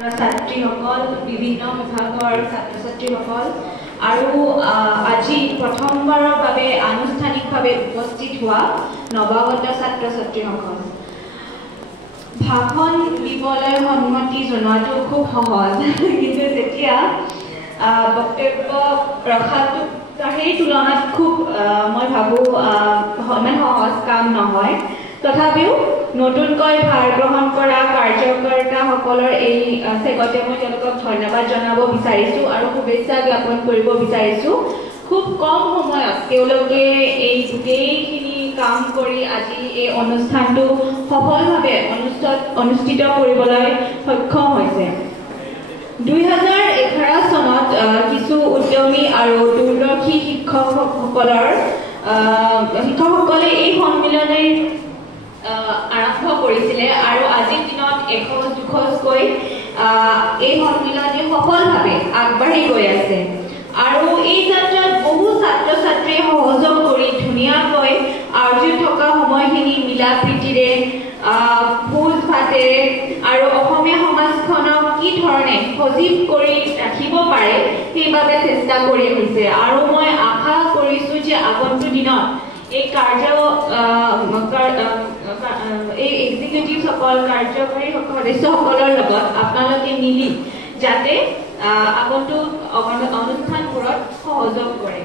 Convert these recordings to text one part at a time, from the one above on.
ছাত্ৰীসকল বিভিন্ন বিভাগৰ ছাত্ৰ-ছাত্ৰীসকল আৰু আজি প্ৰথমবাৰৰ বাবে আনুষ্ঠানিকভাৱে উপস্থিত হোৱা নৱাগত ছাত্ৰ-ছাত্ৰীসকল ভাষণ দিবলৈ সন্মতি জনোৱাটো খুব সহজ কিন্তু যেতিয়া বক্তব্য ৰখাটো সেই তুলনাত খুব মই ভাবোঁ ইমান সহজ কাম নহয় তথাপিও নতুনকৈ ভাৰ গ্ৰহণ কৰা কাৰ্যকৰ্তাসকলৰ এই চেগতে মই তেওঁলোকক ধন্যবাদ জনাব বিচাৰিছোঁ আৰু শুভেচ্ছা জ্ঞাপন কৰিব বিচাৰিছোঁ খুব কম সময়ত তেওঁলোকে এই গোটেইখিনি কাম কৰি আজি এই অনুষ্ঠানটো সফলভাৱে অনুষ্ঠিত কৰিবলৈ সক্ষম হৈছে 2011 চনত কিছু উদ্যমী আৰু দূৰদৰ্শী শিক্ষকসকলে এই সন্মিলনে আৰম্ভ কৰিছিলে আৰু আজিৰ দিনত এখোজকৈ এই সন্মিলনে সফলভাৱে আগবাঢ়ি গৈ আছে আৰু এই যাত্ৰাত বহু ছাত্ৰ-ছাত্ৰীয়ে সহযোগ কৰি ধুনীয়াকৈ আৰ্জি থকা সময়খিনি মিলা প্ৰীতিৰে ভোজ ভাতেৰে আৰু অসমীয়া সমাজখনক কি ধৰণে সজীৱ কৰি ৰাখিব পাৰে সেইবাবে চেষ্টা কৰি আহিছে আৰু মই আশা কৰিছোঁ যে আগন্তুক দিনত এই এই এক্সিকিউটিভসকল কাৰ্যকৰী সদস্যসকলৰ লগত আপোনালোকে মিলি যাতে আগন্তুক অনুষ্ঠানবোৰত সহযোগ কৰে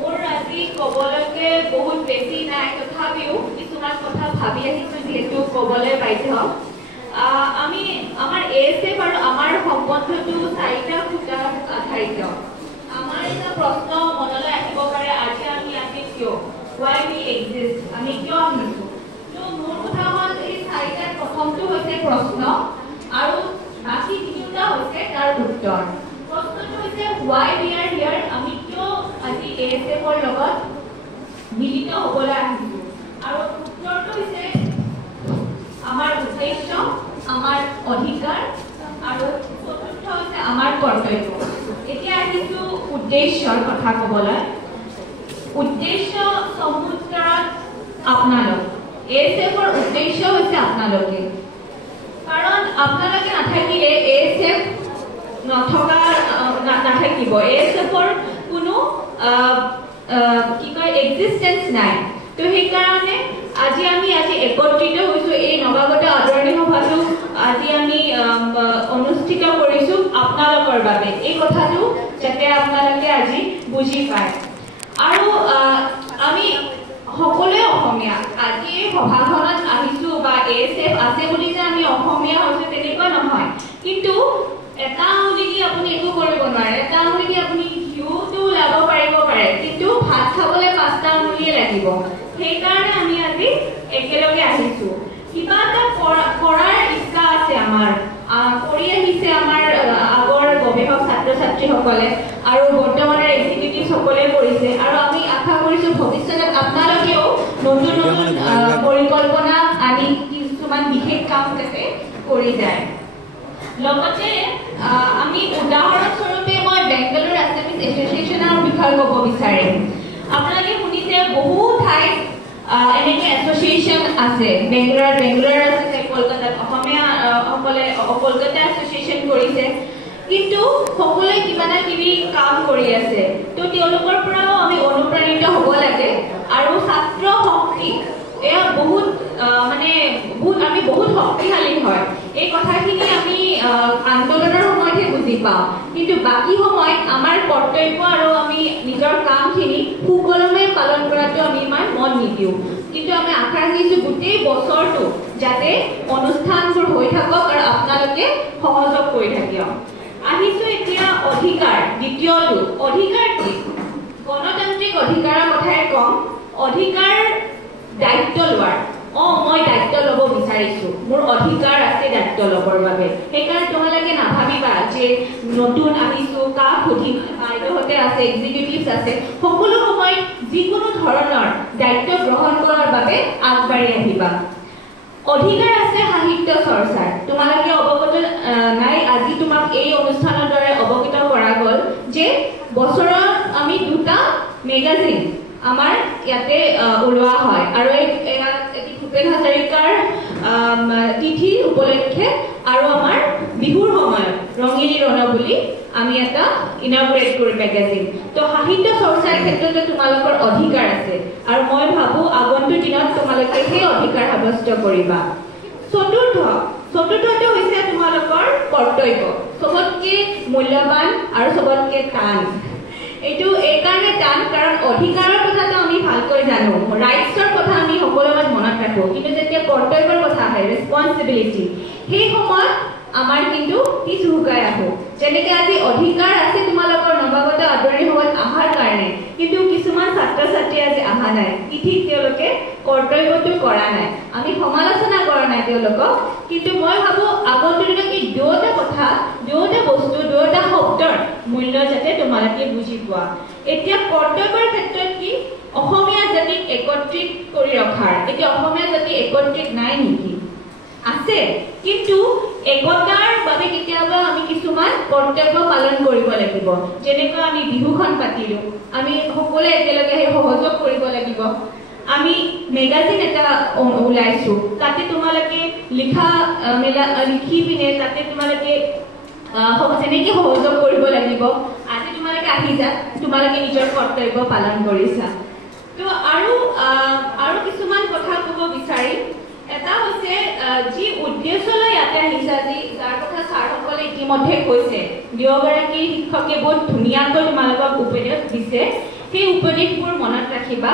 মোৰ আজি ক'বলৈকে বহুত বেছি নাই তথাপিও কিছুমান কথা ভাবি আহিছোঁ যিহেতু ক'বলৈ বাধ্য আমি আমাৰ এএছএফ আৰু আমাৰ সম্বন্ধটো চাৰিটা খুঁটাত আধাৰিত আমাৰ এটা প্ৰশ্ন মনলৈ আহিব পাৰে আজি আমি ইয়াতে কিয় why we exist আমি কিয় আহিছোঁ তো মোৰ কথা হ'ল এই চাৰিটাৰ প্ৰথমটো হৈছে প্ৰশ্ন আৰু বাকী তিনিটা হৈছে তাৰ উত্তৰ প্ৰশ্নটো হৈছে why we are here আমি কিয় আজি এএছএফৰ লগত মিলিত হ'বলৈ আহিছোঁ আৰু উত্তৰটো হৈছে আমাৰ উদ্দেশ্য আমাৰ অধিকাৰ আৰু চতুৰ্থ হৈছে আমাৰ কৰ্তব্য এতিয়া আহিছোঁ উদ্দেশ্যৰ কথা ক'বলৈ উদ্দেশ্য সমুদ্ৰত আপোনালোক এএছএফৰ উদ্দেশ্য হৈছে আপোনালোকে কাৰণ আপোনালোকে নাথাকিলে এএছএফ নাথাকিব এএছএফৰ কোনো কি কয় এক্সিষ্টেঞ্চ নাই তো সেইকাৰণে আজি একত্ৰিত হৈছোঁ এই নৱাগত আদৰণি সভাটো আজি আমি অনুষ্ঠিত কৰিছোঁ আপোনালোকৰ বাবে এই কথাটো যাতে আপোনালোকে আজি বুজি পায় আৰু আমি সকলোৱে অসমীয়া আজি এই সভাখনত আহিছোঁ বা এএছএফ আছে বুলি যে আমি অসমীয়া হৈছোঁ তেনেকুৱা নহয় কিন্তু এটা আঙুলি দি আপুনি একো কৰিব নোৱাৰে এটা আঙুলি দি আপুনি ঘিউটো ওলাব পাৰিব পাৰে কিন্তু ভাত খাবলৈ 5টা আঙুলিয়ে লাগিব সেইকাৰণে আমি আজি একেলগে আহিছোঁ কিবা এটা কৰাৰ ইচ্ছা আছে আমাৰ কৰি আহিছে আমাৰ আগৰ গৱেষক ছাত্ৰ-ছাত্ৰীসকলে আৰু বৰ্তমানৰ এক্সিকিউটিভসকলে কৰিছে আৰু আমি আশা কৰিছোঁ ভৱিষ্যতত আপোনালোকেও নতুন নতুন পৰিকল্পনা আনি কিছুমান বিশেষ কাম যাতে কৰি যায় লগতে আমি উদাহৰণস্বৰূপে মই বেংগালুৰু আছামিজ এছ'চিয়েশ্যনৰ বিষয়ে ক'ব বিচাৰিম আপোনালোকে শুনিছে বহু ঠাইত এনেকৈ এছ'চিয়েশ্যন আছে বেংগালুৰু আছে কলকাতাত অসমীয়াসকলে কলকাতা এছ'চিয়েশ্যন কৰিছে কিন্তু সকলোৱে কিবা না কিবি কাম কৰি আছে তো তেওঁলোকৰ পৰাও আমি অনুপ্ৰাণিত হ'ব লাগে আৰু ছাত্ৰ শক্তি এয়া বহুত আমি বহুত শক্তিশালী হয় এই কথাখিনি আমি আন্দোলনৰ সময়তহে বুজি পাওঁ কিন্তু বাকী সময়ত আমাৰ কৰ্তব্য আৰু আমি নিজৰ কামখিনি সুকলমে পালন কৰাটো আমি ইমান মন নিদিওঁ কিন্তু আমি আশা ৰাখিছোঁ গোটেই বছৰটো যাতে অনুষ্ঠানবোৰ হৈ থাকক আৰু আপোনালোকে সহযোগ কৰি থাকিব আহিছোঁ এতিয়া অধিকাৰ দ্বিতীয়টো অধিকাৰ কি গণতান্ত্ৰিক অধিকাৰৰ কথাই কম অধিকাৰ দায়িত্ব লোৱাৰ মই দায়িত্ব ল'ব বিচাৰিছোঁ মোৰ অধিকাৰ আছে দায়িত্ব ল'বৰ বাবে সেইকাৰণে তোমালোকে নাভাবিবা যে নতুন আহিছোঁ কাক সুধিম বাইদেউহঁতে আছে এক্সিকিউটিভছ আছে সকলো সময়ত যিকোনো ধৰণৰ দায়িত্ব গ্ৰহণ কৰাৰ বাবে আগবাঢ়ি আহিবা অধিকাৰ আছে সাহিত্য চৰ্চাৰ তোমালোকে অৱগত নাই আজি তোমাক এই অনুষ্ঠানৰ দ্বাৰা অৱগত কৰা গ'ল যে বছৰত আমি 2টা মেগাজিন আমাৰ ইয়াতে ওলোৱা হয় আৰু এটি ভূপেন হাজৰিকাৰ তিথি উপলক্ষে আৰু আমাৰ বিহুৰ সময়ত ৰঙিনী ৰণ বুলি আমি এটা ইনগ্ৰেট কৰি মেগাজিন তো সাহিত্য চৰ্চাৰ ক্ষেত্ৰতে তোমালোকৰ অধিকাৰ আছে আৰু মই ভাবো আগন্তুক দিনত তোমালোকে সেই অধিকাৰ সাব্যস্ত কৰিবা চতুৰ্থটো হৈছে তোমালোকৰ কৰ্তব্য সবতকে মূল্যৱান আৰু সবতকে টান এইটো এইকাৰণে টান কাৰণ অধিকাৰৰ কথাটো আমি ভালকৈ জানো ৰাইটছৰ কথা আমি সকলোৱে মনত ৰাখো কিন্তু যেতিয়া কৰ্তব্যৰ কথা আহে ৰেছপন্সিবিলিটি সেই সময়ত আমাৰ কিন্তু পিছ হুকাই আহো যেনেকৈ আজি অধিকাৰ আছে তোমালোকৰ নৱাগত আদৰণি সভাত অহাৰ কাৰণে কিন্তু কিছুমান ছাত্ৰ ছাত্ৰী আজি অহা নাই কি ঠিক তেওঁলোকে কৰ্তব্যটো কৰা নাই আমি সমালোচনা কৰা নাই তেওঁলোকক কিন্তু মই ভাবো আগন্তুক দিনত এই দুটা কথা দুটা বস্তু দুটা শব্দৰ মূল্য যাতে তোমালোকে বুজি পোৱা এতিয়া কৰ্তব্যৰ ক্ষেত্ৰত কি অসমীয়া জাতিক একত্ৰিত কৰি ৰখাৰ এতিয়া অসমীয়া জাতি একত্ৰিত নাই নেকি আছে কিন্তু একতাৰ বাবে কেতিয়াবা আমি কিছুমান কৰ্তব্য পালন কৰিব লাগিব যেনেকৈ আমি বিহুখন পাতিলো আমি সকলোৱে একেলগে সহযোগ কৰিব লাগিব আমি মেগাজিন এটা ওলাইছো তাতে তোমালোকে লিখি পিনে তাতে তোমালোকে যেনেকৈ সহযোগ কৰিব লাগিব আজি তোমালোকে আহি যা তোমালোকে নিজৰ কৰ্তব্য পালন কৰিছা তো আৰু কিছুমান কথা ক'ব বিচাৰি এটা হৈছে যি উদ্দেশ্যলৈ ইয়াতে আহিছে আজি যাৰ কথা ছাৰসকলে ইতিমধ্যে কৈছে দুয়োগৰাকী শিক্ষকে বহুত ধুনীয়াকৈ তোমালোকক উপদেশ দিছে সেই উপদেশবোৰ মনত ৰাখিবা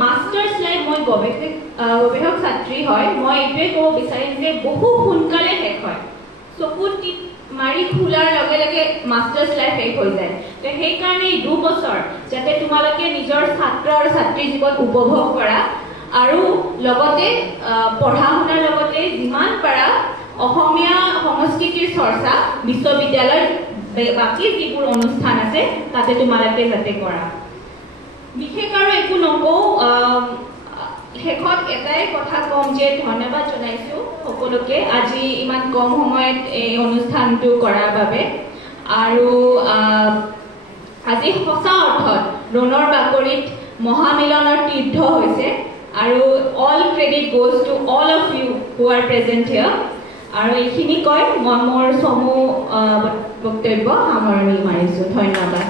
মাষ্টাৰ্ছ লাইফ মই গৱেষক ছাত্ৰী হয় মই এইটোৱে ক'ব বিচাৰিম যে বহু সোনকালে শেষ হয় চকুত মাৰি খোলাৰ লগে লগে মাষ্টাৰ্ছ লাইফ শেষ হৈ যায় তো সেইকাৰণে এই 2 বছৰ যাতে তোমালোকে নিজৰ ছাত্ৰ আৰু ছাত্ৰী জীৱন উপভোগ কৰা আৰু লগতে পঢ়া শুনাৰ লগতে যিমান পাৰা অসমীয়া সংস্কৃতিৰ চৰ্চা বিশ্ববিদ্যালয়ৰ বাকী যিবোৰ অনুষ্ঠান আছে তাতে তোমালোকে যাতে কৰা বিশেষ আৰু একো নকওঁ শেষত এটাই কথা ক'ম যে ধন্যবাদ জনাইছোঁ সকলোকে আজি ইমান কম সময়ত এই অনুষ্ঠানটো কৰাৰ বাবে আৰু আজি সঁচা অৰ্থত ৰণৰ বাকৰিত মহামিলনৰ তীৰ্থ হৈছে আৰু all credit goes to all of you who are present here আৰু এইখিনি কৈ মই মোৰ চমু বক্তব্য সামৰণি মাৰিছোঁ ধন্যবাদ